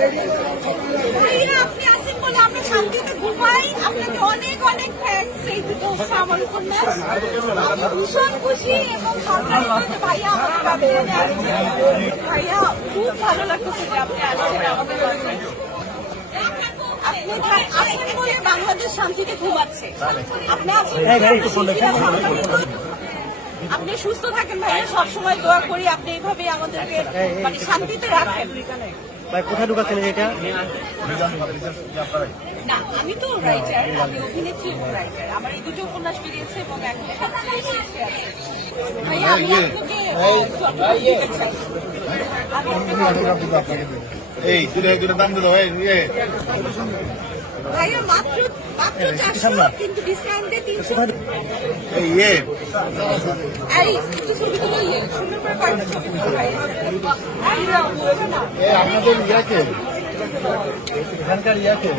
ভাইয়া আপনি আসেন বলে আমরা শান্তিতে ঘুমাই। আপনাকে অনেক অনেক থ্যাঙ্কস এই দুটো আমার উপন্যাস। আমি ভীষণ খুশি এবং সরকারি ভাইয়া আমাকে বাবিয়ানে আসছে। ভাইয়া খুব ভালো লাগতেছে যে আপনি আসছেন আমাদের কাছে। আপনি আছেন বলে বাংলাদেশ শান্তিতে ঘুমাচ্ছে। আপনি আপনি সুস্থ থাকেন ভাইয়া, সবসময় দোয়া করি আপনি এইভাবে আমাদেরকে মানে শান্তিতে রাখেন। ভাই কোথায় ঢুকাচ্ছেন এটা? না আমি তো রাইটার, আমি অভিনেত্রী এবং রাইটার। আমার এই দুটো উপন্যাস বেরিয়েছে এবং এখন সবচেয়ে শীর্ষে আছে। ভাইয়া আমি আপনাকে দিতে চাই। এই দুটো দাম দিল ভাইয়া মাত্র 400, কিন্তু ডিসকাউন্টে 300। এই একটু ছবি তুলে সুন্দর করে কয়েকটা ছবি তুলে ভাইয়া। আপনাদের ইয়াকে এখানকার ইয়াকে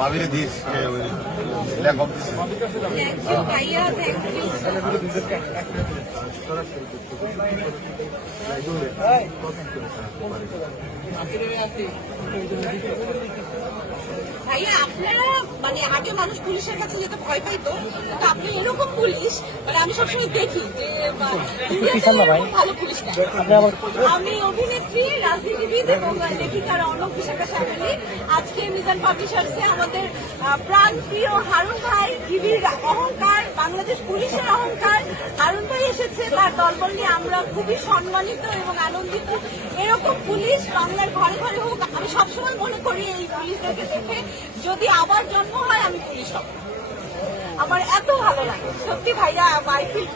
ভাবিরে দিস ভাইয়া থ্যাংক ইউ। ভাইয়া আপনারা মানে আগে মানুষ পুলিশের কাছে যেতে ভয় পাইতো, কিন্তু আপনি এরকম পুলিশ মানে আমি সবসময় দেখি যে ভালো পুলিশ না। আমি অভিনেত্রী, রাজনীতিবিদ এবং লেখিকার অর্ণব বিশাখা সাহানি। আজকে মিজান পাবলিশার্সে আমাদের প্রাণ প্রিয় হারুন ভাই, টিভির অহংকার, বাংলাদেশ পুলিশের অহংকার হারুন ভাই এসেছে তার দলবল নিয়ে। আমরা খুবই সম্মানিত এবং আনন্দিত। এরকম পুলিশ বাংলার ঘরে ঘরে হোক। আমি সবসময় মনে করি এই পুলিশদেরকে দেখে যদি আবার জন্ম হয় আমি পুলিশ হব। আমার এত ভালো লাগে সত্যি ভাইয়া। I feel